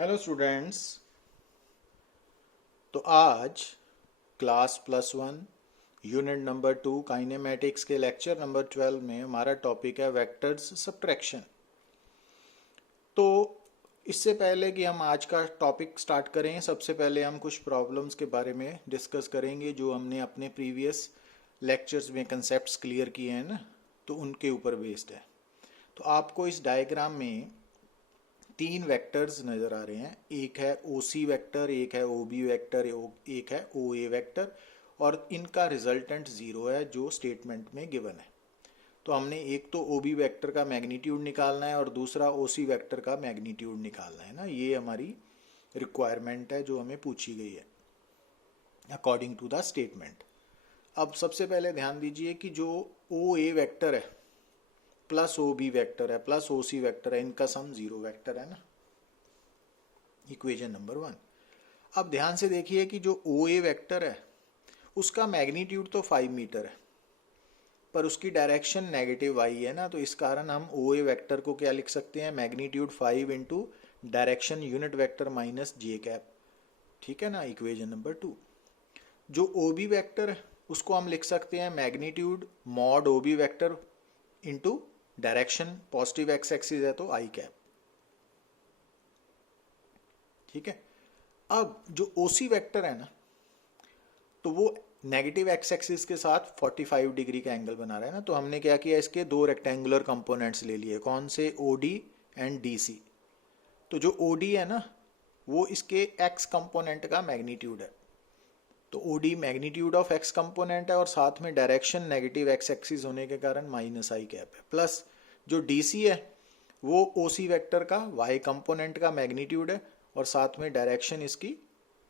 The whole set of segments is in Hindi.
Hello students. तो आज क्लास +1 यूनिट नंबर 2 काइनेमेटिक्स के लेक्चर नंबर 12 में हमारा टॉपिक है वेक्टर्स सब्ट्रैक्शन। तो इससे पहले कि हम आज का टॉपिक स्टार्ट करें, सबसे पहले हम कुछ प्रॉब्लम्स के बारे में डिस्कस करेंगे जो हमने अपने प्रीवियस लेक्चर्स में कंसेप्ट्स क्लियर किए हैं ना, तो उनके ऊपर बेस्ड है। तो आपको इस डायग्राम में तीन वेक्टर्स नजर आ रहे हैं। एक है OC वेक्टर, एक है OB वेक्टर, एक है OA वेक्टर, और इनका रिजल्टेंट जीरो है जो स्टेटमेंट में गिवन है। तो हमने एक तो OB वेक्टर का मैग्नीट्यूड निकालना है और दूसरा OC वेक्टर का मैग्नीट्यूड निकालना है ना। ये हमारी रिक्वायरमेंट है जो हमें पूछी गई है अकॉर्डिंग टू द स्टेटमेंट। अब सबसे पहले ध्यान दीजिए कि जो OA वेक्टर है प्लस OB वेक्टर है प्लस OC वेक्टर है, इनका सम जीरो वेक्टर है ना, इक्वेशन नंबर 1। अब ध्यान से देखिए कि जो OA वेक्टर है उसका मैग्नीट्यूड तो 5 मीटर है पर उसकी डायरेक्शन नेगेटिव y है ना, तो इस कारण हम OA वेक्टर को क्या लिख सकते हैं, magnitude 5 into direction unit vector minus J cap. ठीक है ना, इक्वेशन नंबर 2। जो OB वेक्टर है उसको हम लिख सकते हैं magnitude mod OB vector into direction positive x axis है तो आई कैप। ठीक है। अब जो OC वेक्टर है ना, तो वो नेगेटिव एक्स एक्सिस के साथ 45 डिग्री का एंगल बना रहा है ना। तो हमने क्या किया, इसके दो रेक्टेंगुलर कंपोनेंट्स ले लिए। कौन से, OD एंड DC। तो जो OD है ना वो इसके x कंपोनेंट का मैग्नीट्यूड है। तो OD magnitude of x component है और साथ में डायरेक्शन नेगेटिव एक्स एक्सिस होने के कारण माइनस आई कैप है। प्लस जो DC है वो OC वेक्टर का y कंपोनेंट का मैग्नीट्यूड है और साथ में डायरेक्शन इसकी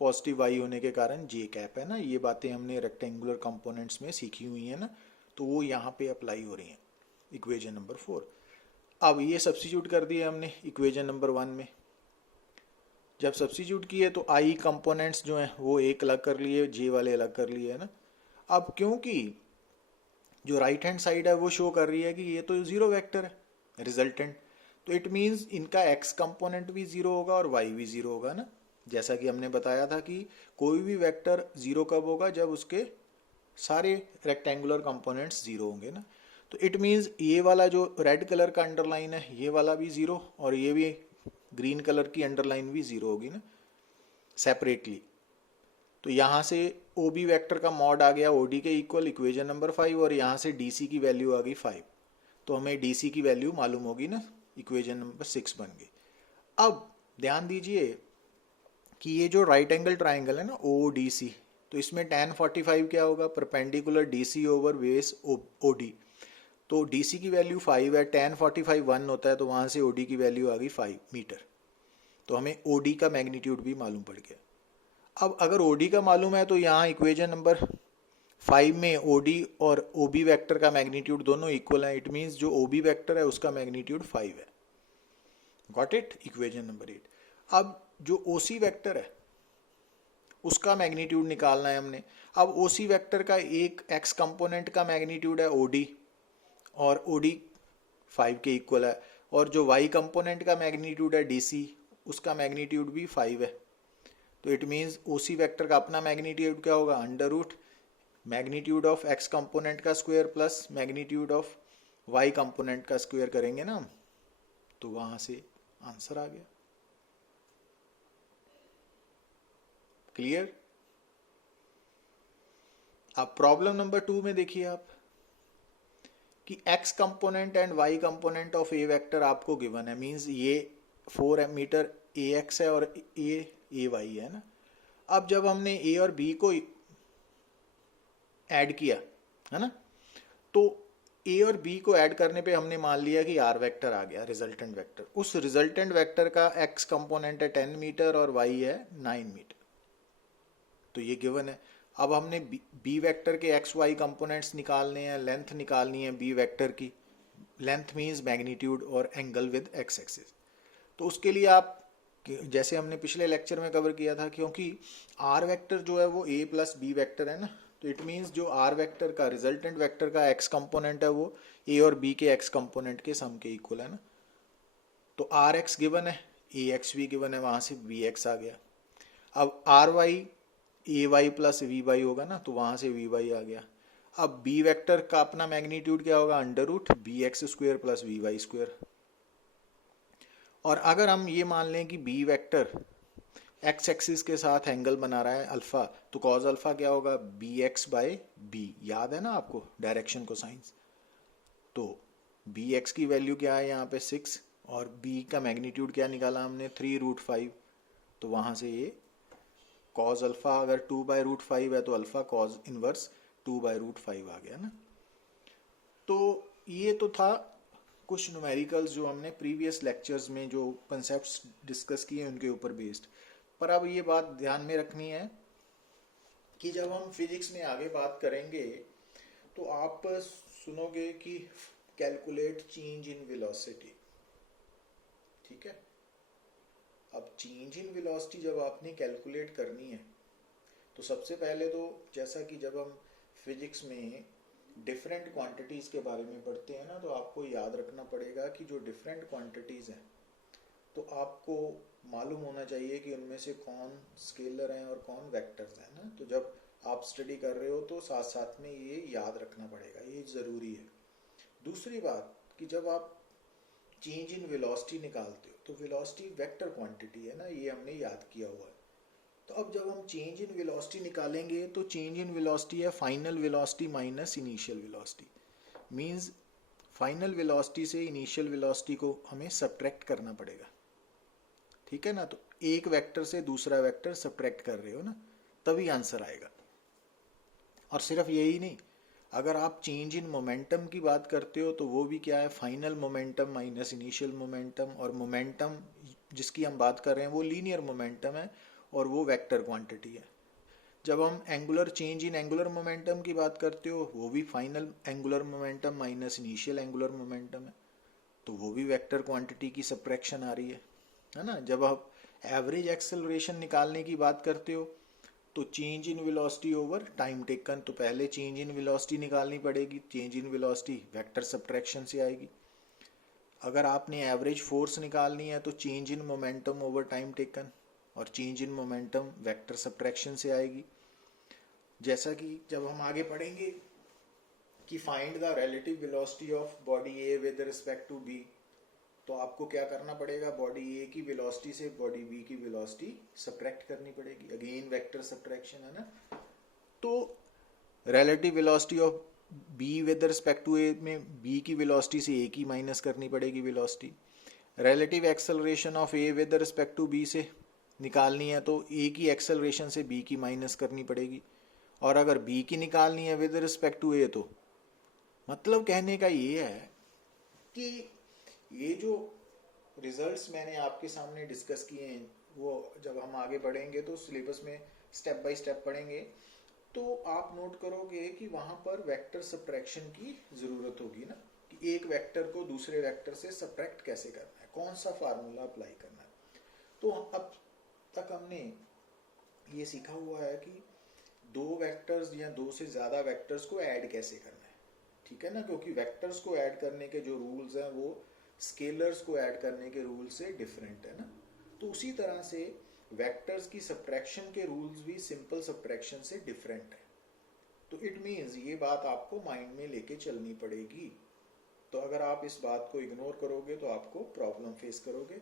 पॉजिटिव y होने के कारण जे कैप है ना। ये बातें हमने रेक्टेंगुलर कंपोनेंट्स में सीखी हुई है ना, तो वो यहाँ पे अप्लाई हो रही हैं। Equation number 4। अब ये सब्स्टिट्यूट कर दिए हमने इक्वेशन नंबर 1 में। जब सब्स्टिट्यूट किए तो आई कंपोनेंट्स जो हैं वो एक अलग कर लिए, जे वाले अलग कर लिए है ना। अब क्योंकि जो राइट हैंड साइड है वो शो कर रही है कि ये तो जीरो वेक्टर है रिजल्टेंट, तो इट मीन्स इनका एक्स कंपोनेंट भी जीरो होगा और वाई भी जीरो होगा ना। जैसा कि हमने बताया था कि कोई भी वेक्टर जीरो कब होगा, जब उसके सारे रेक्टेंगुलर कंपोनेंट्स जीरो होंगे ना। तो इट मीन्स ये वाला जो रेड कलर का अंडरलाइन है ये वाला भी जीरो और ये भी ग्रीन कलर की अंडरलाइन भी जीरो होगी ना सेपरेटली। तो यहाँ से OB वेक्टर का मॉड आ गया OD के इक्वल, इक्वेशन नंबर 5, और यहाँ से DC की वैल्यू आ गई 5। तो हमें DC की वैल्यू मालूम होगी ना, इक्वेशन नंबर 6 बन गई। अब ध्यान दीजिए कि ये जो राइट एंगल ट्राइंगल है ना ODC, तो इसमें tan 45 क्या होगा, perpendicular DC over base OD। तो DC की वैल्यू 5 है, tan 45 1 होता है, तो वहाँ से OD की वैल्यू आ गई 5 मीटर। तो हमें OD का मैग्नीट्यूड भी मालूम पड़ गया। अब अगर OD का मालूम है तो यहाँ इक्वेशन नंबर 5 में OD और OB वेक्टर का मैग्नीट्यूड दोनों इक्वल है। इट मीन्स जो OB वेक्टर है उसका मैग्नीट्यूड 5 है। Got it, equation number 8। अब जो OC वेक्टर है उसका मैग्नीट्यूड निकालना है हमने। अब OC वेक्टर का एक x कंपोनेंट का मैग्नीट्यूड है OD और OD 5 के इक्वल है, और जो y कंपोनेंट का मैग्नीट्यूड है DC उसका मैग्नीट्यूड भी 5 है। तो इट मीन्स OC वेक्टर का अपना मैग्नीट्यूड क्या होगा, under root magnitude of x component का square plus magnitude of y component का स्क्वायर करेंगे ना, तो वहां से आंसर आ गया। क्लियर। अब प्रॉब्लम नंबर 2 में देखिए आप कि x component and y component of a vector आपको गिवन है। मींस ये 4 मीटर ax है और ay है ना। अब जब हमने a और b को ऐड किया है ना, तो a और b को ऐड करने पे हमने मान लिया कि r वेक्टर आ गया, रिजल्टेंट वेक्टर। उस रिजल्टेंट वेक्टर का x कंपोनेंट है 10 मीटर और y है 9 मीटर, तो ये गिवन है। अब हमने b वेक्टर के x y कंपोनेंट्स निकालने हैं, लेंथ निकालनी है b वेक्टर की। लेंथ मीन्स मैग्नीट्यूड और एंगल विद x एक्सिस। तो उसके लिए आप, जैसे हमने पिछले लेक्चर में कवर किया था, क्योंकि r वेक्टर जो है वो a प्लस b वेक्टर है ना, तो इट मीन्स जो r वेक्टर का रिजल्टेंट वेक्टर का x कंपोनेंट है वो a और b के x कंपोनेंट के सम के इक्वल है ना। तो rx गिवन है ए एक्स भी गिवन है, वहाँ से बी एक्स आ गया। अब R Y A Y plus V Y होगा ना, तो वहाँ से वी वाई आ गया। अब बी वेक्टर का अपना मैग्नीट्यूड क्या होगा, under root B X square plus V Y square. और अगर हम ये मान लें कि बी वेक्टर एक्स एक्सिस के साथ एंगल बना रहा है अल्फा, तो कॉज अल्फा क्या होगा, बी एक्स बाय बी। याद है ना आपको डायरेक्शन को साइंस। तो बी एक्स की वैल्यू क्या है यहाँ पे 6, और बी का मैग्नीट्यूड क्या निकाला हमने, 3√5। तो वहाँ से ये कॉज अल्फा अगर 2/√5 है तो अल्फा कॉज इनवर्स 2/√5 आ गया ना। तो ये तो था कुछ न्यूमेरिकल्स जो हमने प्रीवियस लेक्चर्स में जो कंसेप्ट्स डिस्कस किए उनके ऊपर बेस्ड। पर अब ये बात ध्यान में रखनी है कि जब हम फिजिक्स में आगे बात करेंगे तो आप सुनोगे कि कैलकुलेट चेंज इन वेलोसिटी, ठीक है। अब चेंज इन वेलोसिटी जब आपने कैलकुलेट करनी है तो सबसे पहले तो जैसा कि जब हम फिजिक्स में डिफरेंट क्वांटिटीज के बारे में पढ़ते हैं ना, तो आपको याद रखना पड़ेगा कि जो डिफरेंट क्वांटिटीज हैं तो आपको मालूम होना चाहिए कि उनमें से कौन स्केलर हैं और कौन वेक्टर्स हैं ना। तो जब आप स्टडी कर रहे हो तो साथ साथ में ये याद रखना पड़ेगा, ये ज़रूरी है। दूसरी बात कि जब आप चेंज इन वेलोसिटी निकालते हो तो वेलोसिटी वेक्टर क्वांटिटी है ना, ये हमने याद किया हुआ है। तो अब जब हम चेंज इन वेलोसिटी निकालेंगे तो चेंज इन वेलोसिटी है final velocity minus initial velocity. Means final velocity से इनिशियल वेलोसिटी को हमें सब्ट्रैक्ट करना पड़ेगा, ठीक है ना। तो एक वेक्टर से दूसरा वेक्टर सब्ट्रैक्ट कर रहे हो ना, तभी आंसर आएगा। और सिर्फ यही नहीं, अगर आप चेंज इन मोमेंटम की बात करते हो तो वो भी क्या है, final momentum minus initial momentum. और मोमेंटम जिसकी हम बात कर रहे हैं वो लीनियर मोमेंटम है और वो वेक्टर क्वांटिटी है। जब हम angular change in angular momentum की बात करते हो वो भी final angular momentum minus initial angular momentum है, तो वो भी वेक्टर क्वांटिटी की सब्ट्रैक्शन आ रही है ना। जब आप एवरेज एक्सेलरेशन निकालने की बात करते हो तो change in velocity over time taken, तो पहले चेंज इन वेलोसिटी निकालनी पड़ेगी। Change in velocity vector subtraction से आएगी। अगर आपने एवरेज फोर्स निकालनी है तो change in momentum over time taken, और change in momentum vector subtraction से आएगी। जैसा कि जब हम आगे पढ़ेंगे कि find the relative velocity of body A with respect to B, तो आपको क्या करना पड़ेगा, बॉडी ए की वेलोसिटी से बॉडी बी की वेलोसिटी सब्ट्रैक्ट करनी पड़ेगी। अगेन वेक्टर सब्ट्रैक्शन है ना। तो relative velocity of B with respect to A में बी की वेलोसिटी से ए की माइनस करनी पड़ेगी velocity. Relative acceleration of A with respect to B से निकालनी है तो ए की एक्सेलरेशन से बी की माइनस करनी पड़ेगी। और अगर बी की निकालनी है विद रिस्पेक्ट टू ए, तो मतलब कहने का ये है कि ये जो रिजल्ट्स मैंने आपके सामने डिस्कस किए हैं वो जब हम आगे बढ़ेंगे तो सिलेबस में स्टेप बाय स्टेप पढ़ेंगे तो आप नोट करोगे कि वहाँ पर वेक्टर सब्ट्रैक्शन की ज़रूरत होगी ना, कि एक वेक्टर को दूसरे वेक्टर से सब्ट्रैक्ट कैसे करना है, कौन सा फार्मूला अप्लाई करना है। तो अब तक हमने ये सीखा हुआ है कि दो वेक्टर्स या दो से ज़्यादा वेक्टर्स को ऐड कैसे करना है, ठीक है ना। क्योंकि वेक्टर्स को ऐड करने के जो रूल्स हैं वो स्केलर्स को ऐड करने के रूल से डिफरेंट है ना। तो उसी तरह से वेक्टर्स की सब्ट्रैक्शन के रूल्स भी सिंपल सब्ट्रैक्शन से डिफरेंट है। तो इट मीन्स ये बात आपको माइंड में लेके चलनी पड़ेगी। तो अगर आप इस बात को इग्नोर करोगे तो आपको प्रॉब्लम फेस करोगे।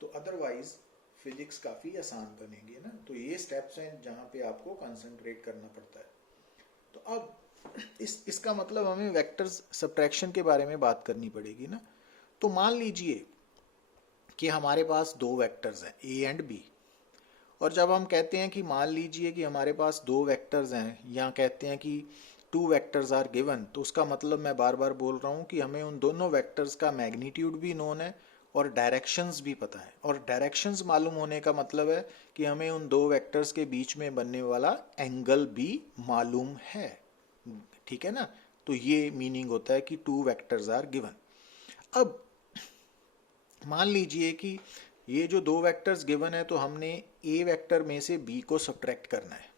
तो अदरवाइज फिजिक्स काफ़ी आसान बनेगी ना। तो ये स्टेप्स हैं जहाँ पे आपको कंसंट्रेट करना पड़ता है। तो अब इसका मतलब हमें वेक्टर्स सब्ट्रैक्शन के बारे में बात करनी पड़ेगी ना। तो मान लीजिए कि हमारे पास दो वेक्टर्स हैं ए एंड बी, और जब हम कहते हैं कि मान लीजिए कि हमारे पास दो वेक्टर्स हैं या कहते हैं कि टू वेक्टर्स आर गिवन, तो उसका मतलब मैं बार बार बोल रहा हूँ कि हमें उन दोनों वेक्टर्स का मैग्नीट्यूड भी नोन है और डायरेक्शंस भी पता है। और डायरेक्शंस मालूम होने का मतलब है कि हमें उन दो वेक्टर्स के बीच में बनने वाला एंगल भी मालूम है, ठीक है ना। तो ये मीनिंग होता है कि टू वेक्टर्स आर गिवन। अब मान लीजिए कि ये जो दो वेक्टर्स गिवन है तो हमने ए वेक्टर में से बी को सब्ट्रैक्ट करना है,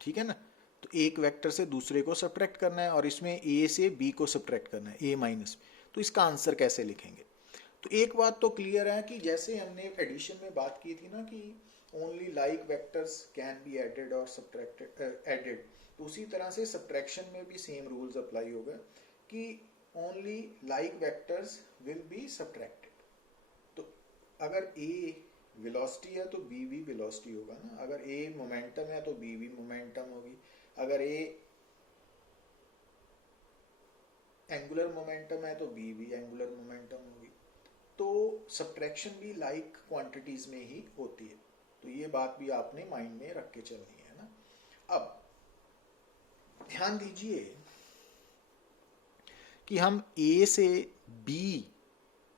ठीक है ना। तो एक वेक्टर से दूसरे को सब्ट्रैक्ट करना है और इसमें ए से बी को सब्ट्रैक्ट करना है, ए माइनस। तो इसका आंसर कैसे लिखेंगे, तो एक बात तो क्लियर है कि जैसे हमने एडिशन में बात की थी ना कि only like vectors can be added और सब्ट्रैक्टेड एडेड, तो उसी तरह से सब्ट्रैक्शन में भी सेम रूल्स अप्लाई होगा कि only like vectors will be subtracted. तो अगर ए वेलोसिटी है तो बी भी वेलोसिटी होगा ना, अगर ए मोमेंटम है तो बी भी मोमेंटम होगी, अगर ए एंगुलर मोमेंटम है तो बी भी एंगुलर मोमेंटम होगी। तो सब्ट्रैक्शन भी लाइक क्वांटिटीज में ही होती है, तो ये बात भी आपने माइंड में रख के चलनी है ना। अब ध्यान दीजिए कि हम ए से बी,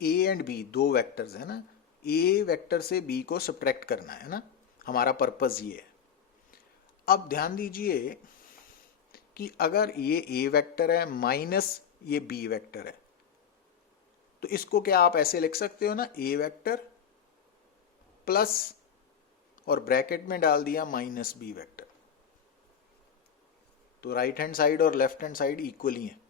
ए एंड बी दो वेक्टर्स है ना, ए वेक्टर से बी को सब्ट्रैक्ट करना है ना, हमारा पर्पस ये है। अब ध्यान दीजिए कि अगर ये ए वेक्टर है माइनस ये बी वेक्टर है, तो इसको क्या आप ऐसे लिख सकते हो ना, ए वेक्टर प्लस और ब्रैकेट में डाल दिया माइनस बी वेक्टर, तो राइट हैंड साइड और लेफ्ट हैंड साइड इक्वली है।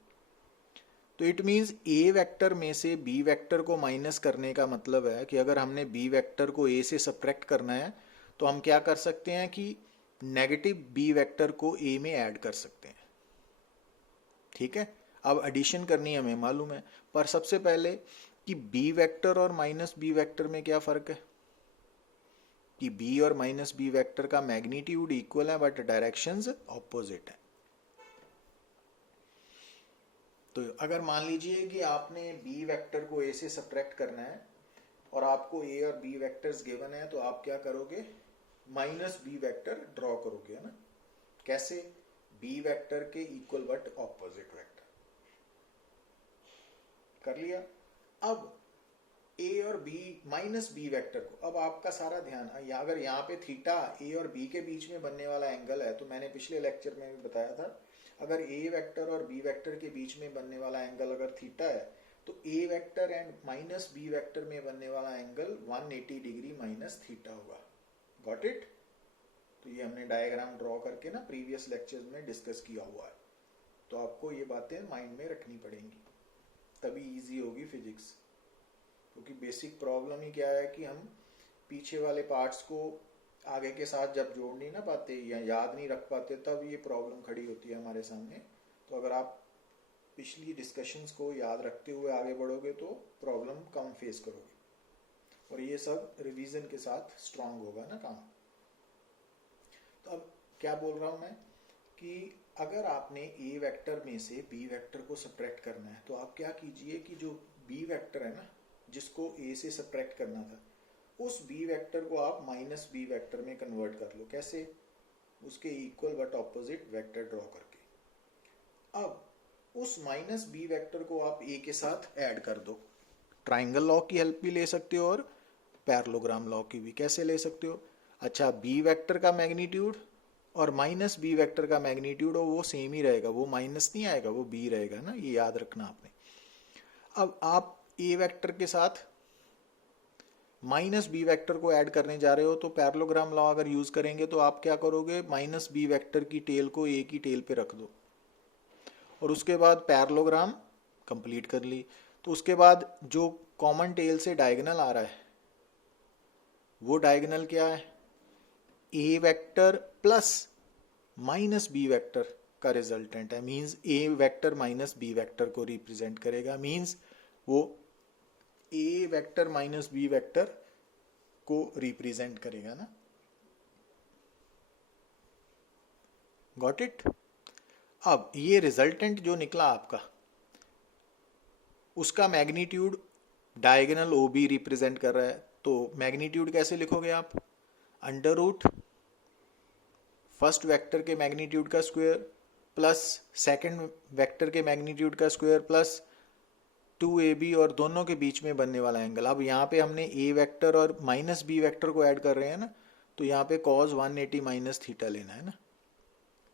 तो इट मीन्स ए वेक्टर में से बी वेक्टर को माइनस करने का मतलब है कि अगर हमने बी वेक्टर को ए से सब्ट्रैक्ट करना है तो हम क्या कर सकते हैं कि नेगेटिव बी वेक्टर को ए में ऐड कर सकते हैं। ठीक है, अब एडिशन करनी हमें मालूम है, पर सबसे पहले कि बी वेक्टर और माइनस बी वेक्टर में क्या फर्क है, कि बी और माइनस बी वेक्टर का मैग्नीट्यूड इक्वल है बट डायरेक्शंस ऑपोजिट है। तो अगर मान लीजिए कि आपने बी वेक्टर को ए से सब्ट्रैक्ट करना है और आपको ए और बी वेक्टर्स गिवन है, तो आप क्या करोगे, माइनस बी वेक्टर ड्रॉ करोगे, है ना। कैसे, बी वेक्टर के इक्वल बट ऑपोजिट वेक्टर कर लिया। अब ए और बी माइनस बी वेक्टर को, अब आपका सारा ध्यान अगर यहाँ पे थीटा ए और बी के बीच में बनने वाला एंगल है, तो मैंने पिछले लेक्चर में भी बताया था, अगर ए वेक्टर और बी वेक्टर के बीच में बनने वाला एंगल अगर थीटा है, तो A vector and minus B vector में बनने वाला एंगल 180 डिग्री माइनस थीटा होगा। Got it. तो ये हमने डायग्राम ड्रॉ करके ना प्रीवियस लेक्चर में डिस्कस किया हुआ है, तो आपको ये बातें माइंड में रखनी पड़ेंगी, तभी इजी होगी फिजिक्स। क्योंकि बेसिक प्रॉब्लम ही क्या है कि हम पीछे वाले पार्ट्स को आगे के साथ जब जोड़ नहीं ना पाते या याद नहीं रख पाते, तब ये प्रॉब्लम खड़ी होती है हमारे सामने। तो अगर आप पिछली डिस्कशंस को याद रखते हुए आगे बढ़ोगे तो प्रॉब्लम कम फेस करोगे, और ये सब रिवीजन के साथ स्ट्रांग होगा ना काम। तो अब क्या बोल रहा हूं मैं कि अगर आपने ए वेक्टर में से बी वेक्टर को सब्ट्रैक्ट करना है, तो आप क्या कीजिए कि जो बी वेक्टर है ना, जिसको ए से सब्ट्रैक्ट करना था, उस बी वेक्टर को आप माइनस बी वेक्टर में कन्वर्ट कर लो। कैसे, उसके equal but opposite vector draw करके। अब उस माइनस बी वेक्टर को आप ए के साथ ऐड कर दो। ट्राइंगल लॉ की हेल्प भी ले सकते हो और पैरेललोग्राम लॉ की भी। कैसे ले सकते हो, अच्छा, बी वेक्टर का मैग्नीट्यूड और माइनस बी वेक्टर का मैग्नीट्यूड वो सेम ही रहेगा, वो माइनस नहीं आएगा, वो बी रहेगा ना, ये याद रखना आपने। अब आप ए वेक्टर के साथ माइनस बी वेक्टर को ऐड करने जा रहे हो, तो पैरेललोग्राम लॉ अगर यूज करेंगे तो आप क्या करोगे, माइनस बी वेक्टर की टेल को ए की टेल पे रख दो, और उसके बाद पैरेललोग्राम कंप्लीट कर ली। तो उसके बाद जो कॉमन टेल से डायगोनल आ रहा है, वो डायगोनल क्या है, A vector plus minus B vector का रिजल्टेंट है। Means A vector minus B vector को रिप्रेजेंट करेगा, मींस वो A vector minus B vector को रिप्रेजेंट करेगा ना। Got it. अब ये रिजल्टेंट जो निकला आपका, उसका magnitude diagonal O B represent कर रहा है, तो मैग्नीट्यूड कैसे लिखोगे आप, अंडर रूट फर्स्ट वेक्टर के मैग्नीट्यूड का स्क्वायर प्लस सेकंड वेक्टर के मैग्नीट्यूड का स्क्वायर प्लस 2ab और दोनों के बीच में बनने वाला एंगल। अब यहाँ पे हमने ए वेक्टर और माइनस बी वेक्टर को ऐड कर रहे हैं ना, तो यहाँ पे cos 180 माइनस थीटा लेना है ना।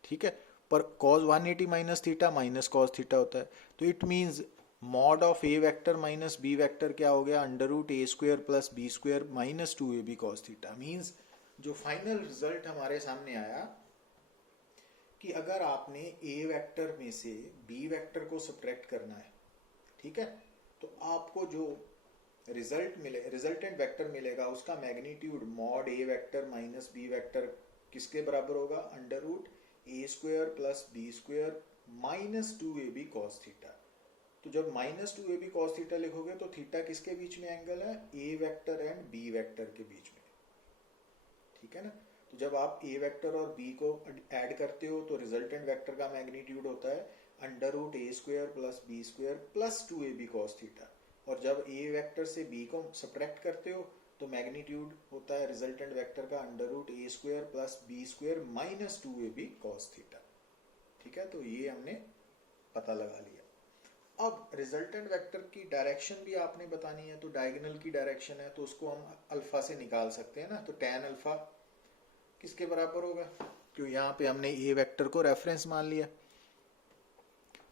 ठीक है, पर cos 180 minus theta minus cos theta होता है, तो it means mod of A vector minus B vector क्या हो गया, under root A square plus B square minus 2ab cos theta. Means जो फाइनल रिजल्ट हमारे सामने आया कि अगर आपने ए वेक्टर में से बी वेक्टर को सब्ट्रैक्ट करना है, ठीक है, तो आपको जो रिजल्टेंट वेक्टर मिलेगा, उसका magnitude mod A vector minus B vector किसके बराबर होगा, under root A square plus B square minus 2ab cos theta. तो जब माइनस 2ab कॉस थीटा लिखोगे तो थीटा किसके बीच में एंगल है, A vector and B vector के बीच में, ठीक है ना। तो जब आप ए वेक्टर और बी को ऐड करते हो तो रिजल्टेंट वेक्टर का मैग्नीट्यूड होता है under root A square plus B square plus 2ab cos theta, और जब ए वेक्टर से बी को सब्ट्रैक्ट करते हो तो मैग्नीट्यूड होता है रिजल्टेंट वेक्टर का under root A square plus B square minus 2ab cos theta, ठीक है। तो ये हमने पता लगा लिया। अब रिजल्टेंट वेक्टर की डायरेक्शन भी आपने बतानी है, तो डायगोनल की डायरेक्शन है तो उसको हम अल्फा से निकाल सकते हैं ना। तो tan अल्फा किसके बराबर होगा, क्यों यहाँ पे हमने ए वेक्टर को रेफरेंस मान लिया,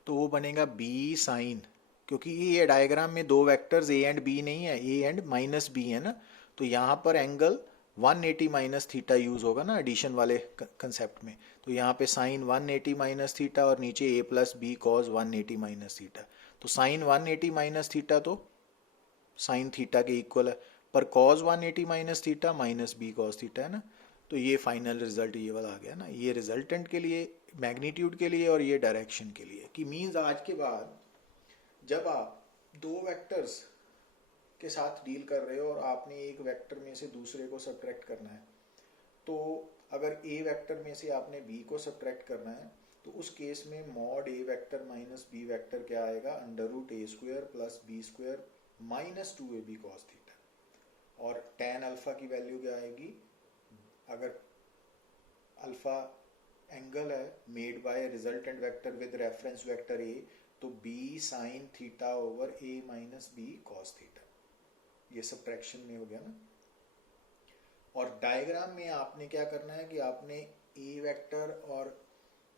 तो वो बनेगा बी साइन, क्योंकि ये डायग्राम में दो वेक्टर्स ए एंड बी नहीं है, ए एंड माइनस बी है ना, तो यहाँ पर एंगल 180 माइनस थीटा यूज होगा ना एडिशन वाले कंसेप्ट में। तो यहाँ पे साइन 180 माइनस थीटा और नीचे A plus B cos 180 minus theta. तो साइन 180 माइनस थीटा तो साइन थीटा के इक्वल है, पर cos 180 minus theta minus B cos theta है ना। तो ये फाइनल रिजल्ट ये वाला आ गया ना, ये रिजल्टेंट के लिए, मैग्नीट्यूड के लिए और ये डायरेक्शन के लिए। कि मीन्स आज के बाद जब आप दो वेक्टर्स के साथ डील कर रहे हो और आपने एक वेक्टर में से दूसरे को सब्ट्रैक्ट करना है, तो अगर ए वेक्टर में से आपने बी को सब्ट्रैक्ट करना है तो उस केस में mod A vector minus B vector क्या आएगा, under root A square plus B square minus 2ab cos theta. और tan अल्फा की वैल्यू क्या आएगी, अगर अल्फा एंगल है made by resultant vector with reference vector A, तो B sine theta over A minus B cos theta, ये सब्ट्रैक्शन में हो गया ना। और डायग्राम में आपने क्या करना है कि आपने ए वेक्टर और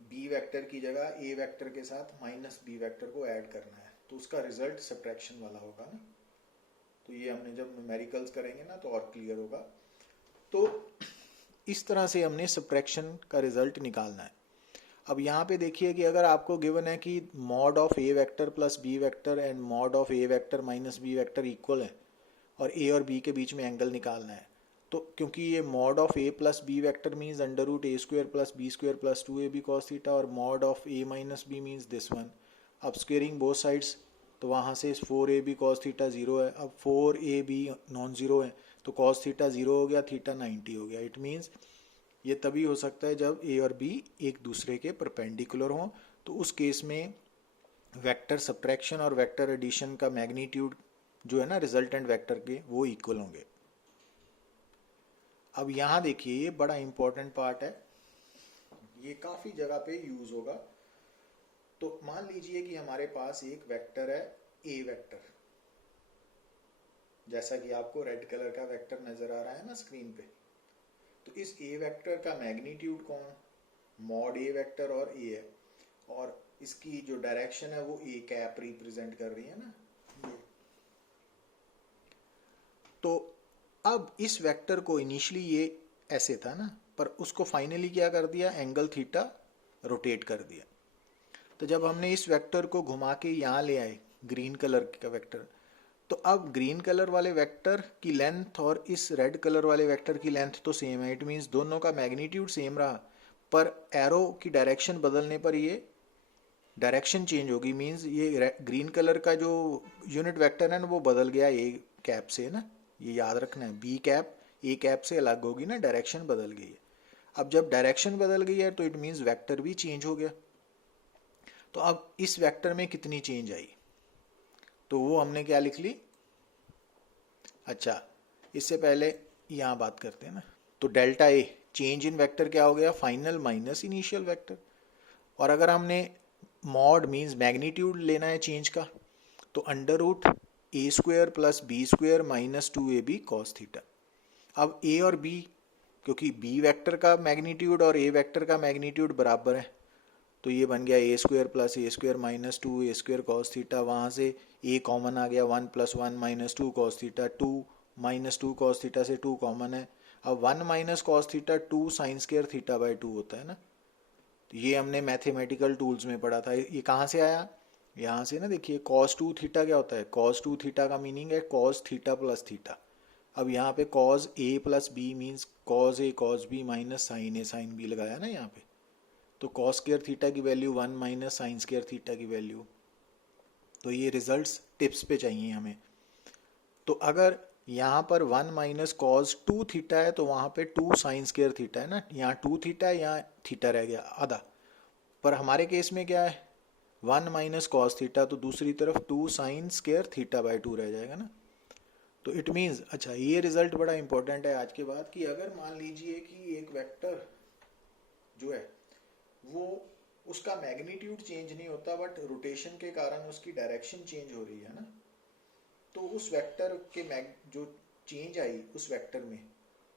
बी वेक्टर की जगह ए वेक्टर के साथ माइनस बी वेक्टर को ऐड करना है, तो उसका रिजल्ट सब्ट्रैक्शन वाला होगा ना। तो ये हमने जब न्यूमेरिकल्स करेंगे ना तो और क्लियर होगा। तो इस तरह से हमने सब्ट्रैक्शन का रिजल्ट निकालना है। अब यहाँ पे देखिए कि अगर आपको गिवन है कि mod of A vector plus B vector and mod of A vector minus B vector equal है और ए और बी के बीच में एंगल निकालना है, तो क्योंकि ये mod of A plus B vector means under root A square plus B square plus 2ab cos theta, और mod of A minus B means this one. अब स्क्वेयरिंग बोथ साइड्स, तो वहाँ से 4ab कॉस थीटा 0 है, अब 4ab नॉन ज़ीरो है तो कॉस थीटा 0 हो गया, थीटा 90 हो गया। इट मीन्स ये तभी हो सकता है जब ए और बी एक दूसरे के परपेंडिकुलर हों, तो उस केस में वेक्टर सब्ट्रैक्शन और वेक्टर एडिशन का मैग्नीट्यूड जो है ना रिजल्टेंट वेक्टर के, वो इक्वल होंगे। अब यहाँ देखिए ये बड़ा इंपॉर्टेंट पार्ट है, ये काफ़ी जगह पे यूज होगा। तो मान लीजिए कि हमारे पास एक वेक्टर है ए वेक्टर, जैसा कि आपको रेड कलर का वेक्टर नजर आ रहा है ना स्क्रीन पे। तो इस ए वेक्टर का मैग्नीट्यूड कौन, मॉड ए वेक्टर और ए है, और इसकी जो डायरेक्शन है वो ए कैप रिप्रेजेंट कर रही है ना ये। तो अब इस वेक्टर को इनिशियली ये ऐसे था ना, पर उसको फाइनली क्या कर दिया, एंगल थीटा रोटेट कर दिया। तो जब हमने इस वेक्टर को घुमा के यहाँ ले आए ग्रीन कलर का वेक्टर, तो अब ग्रीन कलर वाले वेक्टर की लेंथ और इस रेड कलर वाले वेक्टर की लेंथ तो सेम है। इट मीन्स दोनों का मैग्नीट्यूड सेम रहा, पर एरो की डायरेक्शन बदलने पर ये डायरेक्शन चेंज होगी। मीन्स ये ग्रीन कलर का जो यूनिट वेक्टर है ना वो बदल गया ए कैप से ना, ये याद रखना है। बी कैप ए कैप से अलग होगी ना, डायरेक्शन बदल गई है। अब जब डायरेक्शन बदल गई है तो इट मीन्स वेक्टर भी चेंज हो गया। तो अब इस वेक्टर में कितनी चेंज आई, तो वो हमने क्या लिख ली। अच्छा, इससे पहले यहाँ बात करते हैं ना, तो delta A change in vector क्या हो गया, फाइनल माइनस इनिशियल वेक्टर। और अगर हमने मॉड मीन्स मैग्नीट्यूड लेना है चेंज का, तो under root A square plus B square minus 2ab cos theta. अब ए और बी, क्योंकि बी वेक्टर का मैग्नीट्यूड और ए वेक्टर का मैग्नीट्यूड बराबर है, तो ये बन गया A square plus A square minus 2a square cos theta. वहाँ से ए कॉमन आ गया, 1 + 1 minus 2 cos theta, 2 minus 2 cos theta से 2 कॉमन है। अब 1 minus cos theta 2 sine square थीटा/2 होता है ना। तो ये हमने मैथमेटिकल टूल्स में पढ़ा था। ये कहाँ से आया, यहाँ से ना देखिए cos 2 थीटा क्या होता है, cos 2 थीटा का मीनिंग है cos थीटा प्लस थीटा। अब यहाँ पे cos a plus B means cos a cos b minus sine a sine b लगाया ना यहाँ पे, तो cos स्क्वायर थीटा की value 1 minus sine square theta की वैल्यू। तो ये रिजल्ट्स टिप्स पे चाहिए हमें। तो अगर यहाँ पर 1 माइनस कॉस 2 थीटा है तो वहाँ पे 2 साइन स्क्वायर थीटा है ना, यहाँ 2 थीटा है, यहाँ थीटा रह गया आधा। पर हमारे केस में क्या है, 1 माइनस कॉस थीटा, तो दूसरी तरफ 2 साइन स्क्वायर थीटा बाई 2 रह जाएगा ना। तो इट मीन्स, अच्छा ये रिजल्ट बड़ा इंपॉर्टेंट है आज के बाद, कि अगर मान लीजिए कि एक वेक्टर जो है वो उसका मैग्नीट्यूड चेंज नहीं होता बट रोटेशन के कारण उसकी डायरेक्शन चेंज हो रही है ना, तो उस वेक्टर के जो चेंज आई उस वेक्टर में,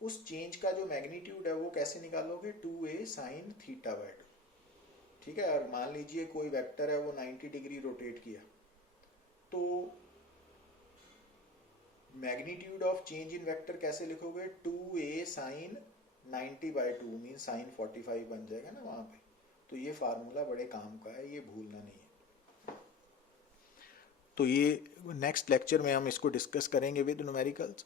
उस चेंज का जो मैग्नीट्यूड है वो कैसे निकालोगे, 2a साइन थीटा बाई 2। ठीक है, और मान लीजिए कोई वेक्टर है वो 90 डिग्री रोटेट किया, तो magnitude of change in vector कैसे लिखोगे, 2a sign 90 by 2 mean sine 45 बन जाएगा ना वहां पे। तो ये फार्मूला बड़े काम का है, ये भूलना नहीं है। तो ये नेक्स्ट लेक्चर में हम इसको डिस्कस करेंगे विद न्यूमेरिकल्स।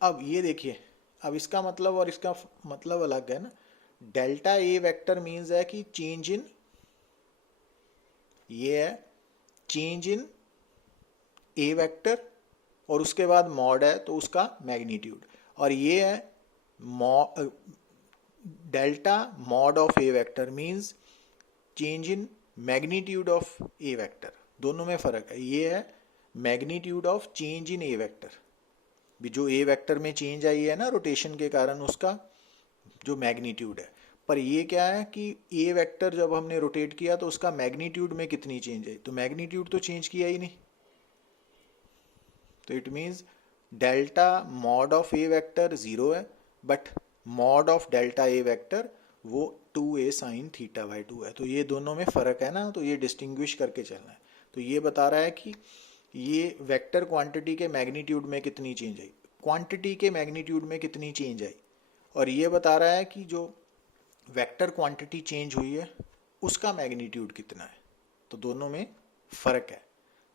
अब ये देखिए, अब इसका मतलब और इसका मतलब अलग है ना। डेल्टा ए वेक्टर मीन्स है कि चेंज इन, ये है चेंज इन ए वेक्टर, और उसके बाद मॉड है तो उसका मैग्नीट्यूड, और ये है delta mod of A vector means change in magnitude of A vector. दोनों में फर्क है, ये है magnitude of change in A vector, भी जो ए वेक्टर में चेंज आई है ना रोटेशन के कारण, उसका जो मैग्नीट्यूड है। पर ये क्या है कि ए वेक्टर जब हमने रोटेट किया तो उसका मैग्नीट्यूड में कितनी चेंज आई, तो मैग्नीट्यूड तो चेंज किया ही नहीं। तो it means delta mod of A vector 0 है, but mod of delta A vector वो 2a साइन थीटा बाई 2 है। तो ये दोनों में फ़र्क है ना, तो ये डिस्टिंग्विश करके चलना है। तो ये बता रहा है कि ये वेक्टर क्वांटिटी के मैग्नीट्यूड में कितनी चेंज आई, क्वांटिटी के मैग्नीट्यूड में कितनी चेंज आई, और ये बता रहा है कि जो वेक्टर क्वांटिटी चेंज हुई है उसका मैग्नीट्यूड कितना है। तो दोनों में फ़र्क है,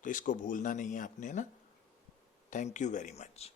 तो इसको भूलना नहीं है आपने ना। Thank you very much.